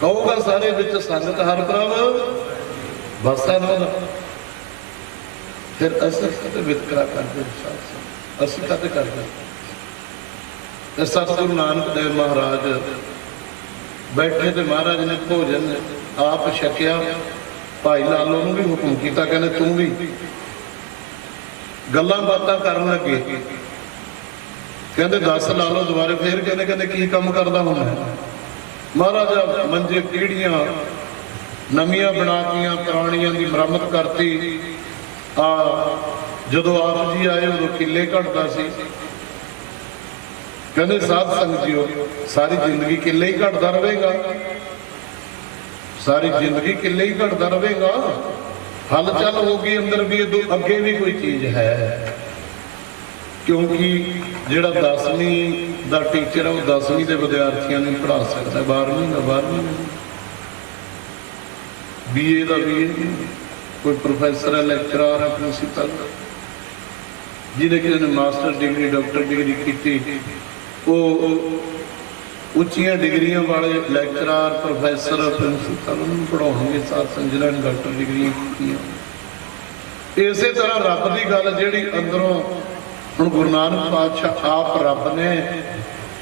ਕਹੂਗਾ ਸਾਰੇ ਵਿੱਚ ਸੰਗਤ ਹਰ ਪ੍ਰਭ ਵਸੈ ਨਾ। ਫਿਰ ਅਸੀਂ ਕਦੇ ਵਿਤਕਰਾ ਕਰਦੇ ਸਾਧ ਅਸੀਂ ਕਦੇ ਕਰਦੇ ਤੇ ਸਤਿਗੁਰੂ ਨਾਨਕ ਦੇਵ ਮਹਾਰਾਜ ਬੈਠੇ ਤੇ ਮਹਾਰਾਜ ਨੇ ਭੋਜਨ ਆਪ ਛਕਿਆ। ਭਾਈ ਲਾਲੋ ਨੂੰ ਵੀ ਹੁਕਮ ਕੀਤਾ, ਕਹਿੰਦੇ ਤੂੰ ਵੀ ਗੱਲਾਂ ਬਾਤਾਂ ਕਰਨ ਲੱਗੇ। ਕਹਿੰਦੇ ਦੱਸ ਲਾ ਲਓ ਦੁਬਾਰੇ ਫੇਰ ਕਹਿੰਦੇ ਕਹਿੰਦੇ ਕੀ ਕੰਮ ਕਰਦਾ ਹੁੰਦਾ ਮਹਾਰਾਜਾ ਮੰਜੇ ਪੀੜੀਆਂ ਨਵੀਆਂ ਬਣਾਤੀਆਂ ਪੁਰਾਣੀਆਂ ਦੀ ਮੁਰੰਮਤ ਕਰਤੀ। ਆ ਜਦੋਂ ਆਪ ਜੀ ਆਏ, ਉਦੋਂ ਕਿੱਲੇ ਘਟਦਾ ਸੀ। ਕਹਿੰਦੇ, ਸਾਧ ਸੰਗਤ ਜੀਓ, ਸਾਰੀ ਜ਼ਿੰਦਗੀ ਕਿੱਲੇ ਹੀ ਘਟਦਾ ਰਹੇਗਾ। ਸਾਰੀ ਜ਼ਿੰਦਗੀ ਕਿੱਲੇ ਹੀ ਘਟਦਾ ਰਹੇਗਾ। ਹਲ ਚੱਲ ਹੋ ਗਈ ਅੰਦਰ ਵੀ, ਇਹ ਅੱਗੇ ਵੀ ਕੋਈ ਚੀਜ਼ ਹੈ। ਕਿਉਂਕਿ ਜਿਹੜਾ 10ਵੀਂ ਦਾ ਟੀਚਰ ਹੈ ਉਹ 10ਵੀਂ ਦੇ ਵਿਦਿਆਰਥੀਆਂ ਨੂੰ ਪੜ੍ਹਾ ਸਕਦਾ 12ਵੀਂ ਦਾ 12ਵੀਂ ਬੀਏ ਦਾ ਬੀਏ ਕੋਈ ਪ੍ਰੋਫੈਸਰ ਹੈ ਲੈਕਚਰਰ ਹੈ ਪ੍ਰਿੰਸੀਪਲ ਜਿਹਨੇ ਕਿਸੇ ਨੇ ਮਾਸਟਰ ਡਿਗਰੀ ਡਾਕਟਰ ਡਿਗਰੀ ਕੀਤੀ, ਉਹ ਉੱਚੀਆਂ ਡਿਗਰੀਆਂ ਵਾਲੇ ਲੈਕਚਰਰ ਪ੍ਰੋਫੈਸਰ ਪ੍ਰਿੰਸੀਪਲ ਨੂੰ ਪੜਾਉਣਗੇ ਸਾਥ ਸੰਜਣਾ ਡਾਕਟਰ ਡਿਗਰੀਆਂ ਕੀਤੀਆਂ। ਇਸੇ ਤਰ੍ਹਾਂ ਰੱਬ ਦੀ ਗੱਲ ਜਿਹੜੀ ਅੰਦਰੋਂ ਹੁਣ ਗੁਰੂ ਨਾਨਕ ਪਾਤਸ਼ਾਹ ਆਪ ਰੱਬ ਨੇ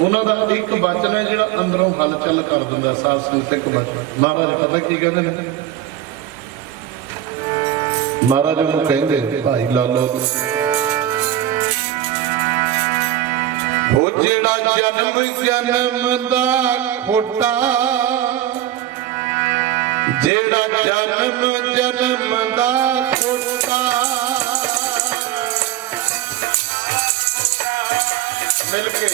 ਉਹਨਾਂ ਦਾ ਇੱਕ ਬਚਨ ਹੈ ਜਿਹੜਾ ਅੰਦਰੋਂ ਹਲਚਲ ਕਰ ਦਿੰਦਾ ਸਾਧ ਸੰਗਤ ਇੱਕ ਬਚਨ। ਮਹਾਰਾਜ, ਪਤਾ ਕੀ ਕਹਿੰਦੇ ਨੇ? ਮਹਾਰਾਜ ਨੂੰ ਕਹਿੰਦੇ ਭਾਈ ਲਾਲੋ, ਹੋ ਜਿਹੜਾ ਜਨਮ ਜਨਮ ਦਾ ਖੋਟਾ, ਜਿਹੜਾ ਜਨਮ ਜਨਮ ਦਾ ਖੋਟਾ ਮਿਲ ਕੇ।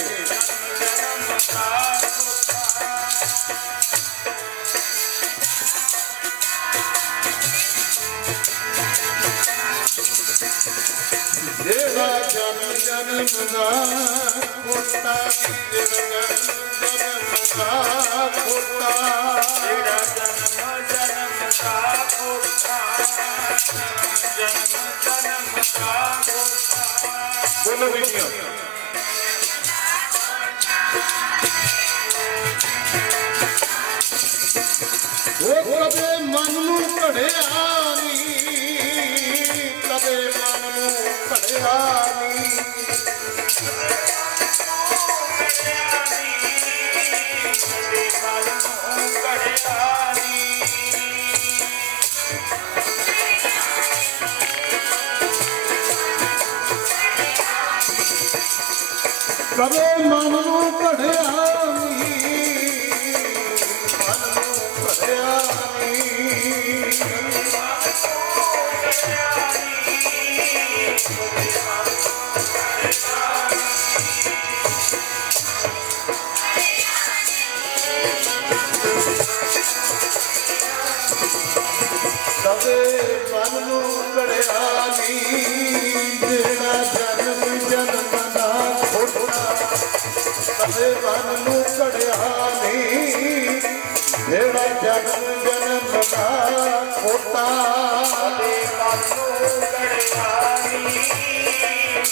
ਜਿਹੜਾ ਜਨਮ ਜਨਮ ਦਾ ਖੋਟਾ ਜਿਹੜਾ ਜਨਮ ਦਾ ਖੋਟਾ। ਜਿਹੜਾ ਜਨਮ ਜਨਮ ਦਾ ਖੋਟਾ। ਜਨਮ ਜਨਮ ਦਾ ਖੋਟਾ। ਬੋਲੋ ਬੀਬੀਆਂ। ਉਹ ਕਦੇ ਮਨ ਨੂੰ ਘੜਿਆ ਨਹੀਂ ਕਦੇ ਮਨ ਨੂੰ ਘੜਿਆ ਨਹੀਂ ਕਰੇ ਮਨ ਨੂੰ ਘੜਿਆ ਨਹੀਂ ਮਨ ਨੂੰ ਘੜਿਆ ਨਹੀਂ ਕਦੇ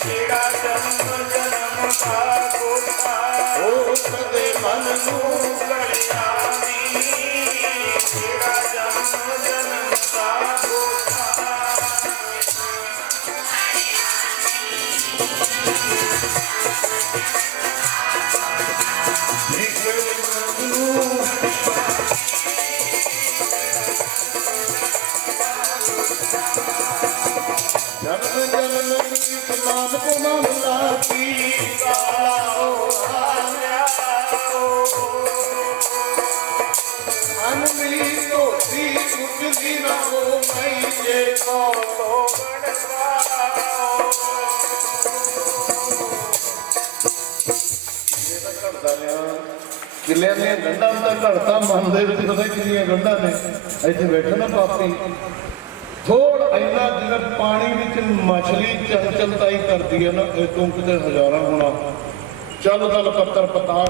ਦੇ ਕਿੱਲਿਆਂ ਦੀਆਂ ਗੰਢਾਂ ਤਾਂ ਘੜਤਾ ਮਨ ਦੇ ਵਿੱਚ ਪਤਾ ਕਿੰਨੀਆਂ ਗੰਢਾਂ ਨੇ। ਇੱਥੇ ਬੈਠੇ ਨਾ ਪਾਪੀ। ਥੋੜ ਇੰਨਾ ਜਿਵੇਂ ਪਾਣੀ ਵਿੱਚ ਮਛਲੀ ਚੰਚਲਤਾਈ ਕਰਦੀ ਹੈ ਨਾ, ਇਹ ਤੋਂ ਕਿਤੇ ਹਜ਼ਾਰਾਂ ਹੋਣਾ ਚੱਲ ਦਲ ਪੱਤਰ ਪਤਾਰ,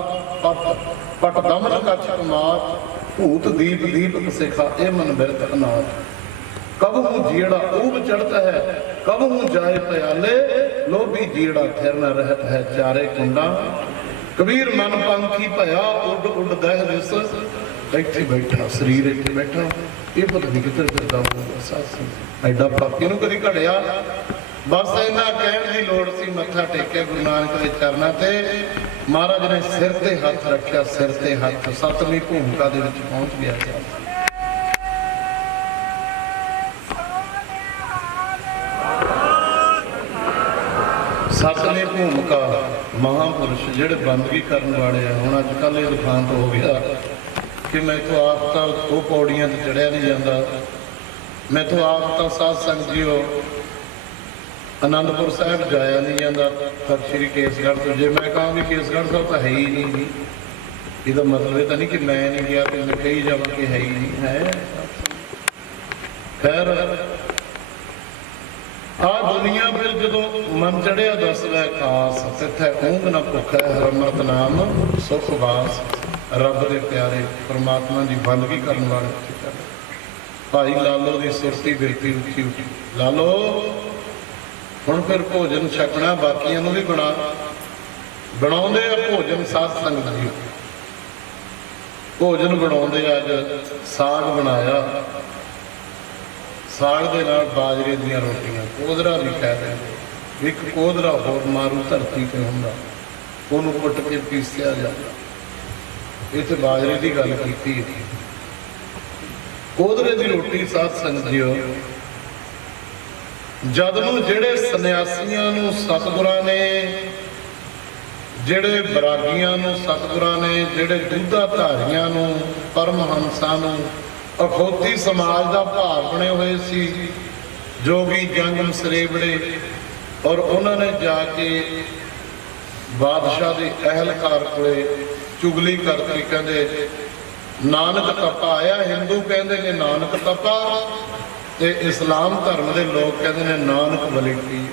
ਪੱਤ ਦਮਨ ਕੱਛ ਕਮਾਤ ਭੂਤ ਦੀਪ ਦੀਪਕ ਸਿਖਾ, ਇਹ ਮਨ ਬਿਰਤ ਅਨਾਥ ਕਬਹੂ ਜੀੜਾ ਊਬ ਚੜਤਾ ਹੈ, ਕਬਹੂ ਜਾਏ ਪਿਆਲੇ, ਲੋਭੀ ਜੀੜਾ ਫਿਰ ਨ ਰਹਿਤ ਹੈ ਚਾਰੇ ਕੁੰਡਾ। ਕਬੀਰ ਮਨ ਪੰਖੀ ਭਇਆ, ਉੱਡ ਉੱਡ ਦਹਿ ਦਿਸ ਇੱਥੇ ਬੈਠਾ, ਸਰੀਰ ਇੱਥੇ ਬੈਠਾ। ਇਹ ਪਤਾ ਨਹੀਂ ਕਿੱਧਰ ਫਿਰਦਾ ਹੋਊਗਾ ਸਾਥ ਐਡਾ ਪਾਪੀ ਨੂੰ ਕਦੀ ਘੜਿਆ। ਬਸ ਇਹਨਾਂ ਕਹਿਣ ਦੀ ਲੋੜ ਸੀ, ਮੱਥਾ ਟੇਕਿਆ ਗੁਰੂ ਨਾਨਕ ਦੇ ਚਰਨਾਂ ਤੇ। ਮਹਾਰਾਜ ਨੇ ਸਿਰ ਤੇ ਹੱਥ ਰੱਖਿਆ, ਸਿਰ ਤੇ ਹੱਥ ਸਤਵੀਂ ਭੂਮਿਕਾ ਦੇ ਵਿੱਚ ਪਹੁੰਚ ਗਿਆ ਸੀ। ਸਤਵੇਂ ਭੂਮਿਕਾ ਮਹਾਪੁਰਸ਼ ਜਿਹੜੇ ਬੰਦਗੀ ਕਰਨ ਵਾਲੇ ਆ, ਹੁਣ ਅੱਜ ਕੱਲ ਇਹ ਦੁਖਾਂਤ ਹੋ ਗਿਆ ਕਿ ਮੈਂ ਤੋਂ ਆਪ ਤਾਂ ਉਹ ਪੌੜੀਆਂ ਤੇ ਚੜਿਆ ਨਹੀਂ ਜਾਂਦਾ। ਮੈਂ ਤੋਂ ਆਪ ਤਾਂ ਸਾਧ ਸੰਗਤ ਜੀਓ ਅਨੰਦਪੁਰ ਸਾਹਿਬ ਜਾਇਆ ਨਹੀਂ ਜਾਂਦਾ। ਤਖਤ ਸ੍ਰੀ ਕੇਸਗੜ੍ਹ ਤੋਂ ਜੇ ਮੈਂ ਕਹਾਂ ਵੀ ਕੇਸਗੜ੍ਹ ਸਾਹਿਬ ਤਾਂ ਹੈ ਹੀ ਨਹੀਂ ਜੀ। ਇਹਦਾ ਮਤਲਬ ਇਹ ਤਾਂ ਨਹੀਂ ਕਿ ਮੈਂ ਨਹੀਂ ਗਿਆ ਤੇ ਮੈਂ ਕਹੀ ਜਾਵਾਂ ਕਿ ਹੈ ਹੀ ਨਹੀਂ, ਹੈ। ਖੈਰ ਆ ਦੁਨੀਆ ਫਿਰ ਜਦੋਂ ਮਨ ਚੜਿਆ ਦਸਵੇਂ ਖਾਸ, ਤਿੱਥੈ ਉਂਗ ਨਾ ਭੁੱਖੈ ਹਰਮਰਤ ਨਾਮ, ਸੁਖ ਵਾਸ, ਰੱਬ ਦੇ ਪਿਆਰੇ ਪ੍ਰਮਾਤਮਾ ਦੀ ਬੰਦਗੀ ਕਰਨ ਵਾਲੇ। ਭਾਈ ਲਾਲੋ ਦੀ ਸੁਰਤੀ ਬਿਰਤੀ ਉੱਚੀ ਉੱਚੀ ਲਾਲੋ ਹੁਣ ਫਿਰ ਭੋਜਨ ਛਕਣਾ, ਬਾਕੀਆਂ ਨੂੰ ਵੀ ਬਣਾ। ਬਣਾਉਂਦੇ ਆ ਭੋਜਨ ਸਾਧ ਸੰਗਤ ਜੀ। ਭੋਜਨ ਬਣਾਉਂਦੇ ਅੱਜ, ਸਾਗ ਬਣਾਇਆ। ਸਾਗ ਦੇ ਨਾਲ ਬਾਜਰੇ ਦੀਆਂ ਰੋਟੀਆਂ, ਕੋਦਰਾ ਵੀ ਕਹਿ ਦਿੰਦੇ ਇੱਕ ਕੋਦਰਾ ਹੋਰ ਮਾਰੂ ਧਰਤੀ ਤੇ ਹੁੰਦਾ। ਉਹਨੂੰ ਕੁੱਟ ਕੇ ਪੀਸਿਆ ਜਾਂਦਾ। ਇਹ ਤੇ ਬਾਜਰੇ ਦੀ ਗੱਲ ਕੀਤੀ ਹੈ ਕੋਦਰੇ ਦੀ ਰੋਟੀ ਸਾਧ ਸੰਗਤ ਜੀਓ ਜਦ ਨੂੰ ਜਿਹੜੇ ਸੰਨਿਆਸੀਆਂ ਨੂੰ ਸਤਿਗੁਰਾਂ ਨੇ, ਜਿਹੜੇ ਬਰਾਗੀਆਂ ਨੂੰ ਸਤਿਗੁਰਾਂ ਨੇ, ਜਿਹੜੇ ਦੁੱਧਾ ਧਾਰੀਆਂ ਨੂੰ, ਪਰਮਹੰਸਾਂ ਨੂੰ, ਅਖੋਤੀ ਸਮਾਜ ਦਾ ਭਾਰ ਬਣੇ ਹੋਏ ਸੀ, ਜੋਗੀ ਜੰਗਮ ਸਰੇਬੜੇ ਔਰ ਉਹਨਾਂ ਨੇ ਜਾ ਕੇ ਬਾਦਸ਼ਾਹ ਦੇ ਅਹਿਲਕਾਰ ਕੋਲੇ ਚੁਗਲੀ ਕਰਤੀ ਕਹਿੰਦੇ, ਨਾਨਕ ਤਪਾ ਆਇਆ, ਹਿੰਦੂ ਕਹਿੰਦੇ ਕਿ ਨਾਨਕ ਤਪਾ। ਤੇ ਇਸਲਾਮ ਧਰਮ ਦੇ ਲੋਕ ਕਹਿੰਦੇ ਨੇ, ਨਾਨਕ ਵਲੀਟੀ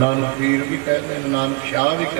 ਨਾਨਕ ਪੀਰ ਵੀ ਕਹਿੰਦੇ ਨੇ, ਨਾਨਕ ਸ਼ਾਹ ਵੀ ਕਹਿੰਦੇ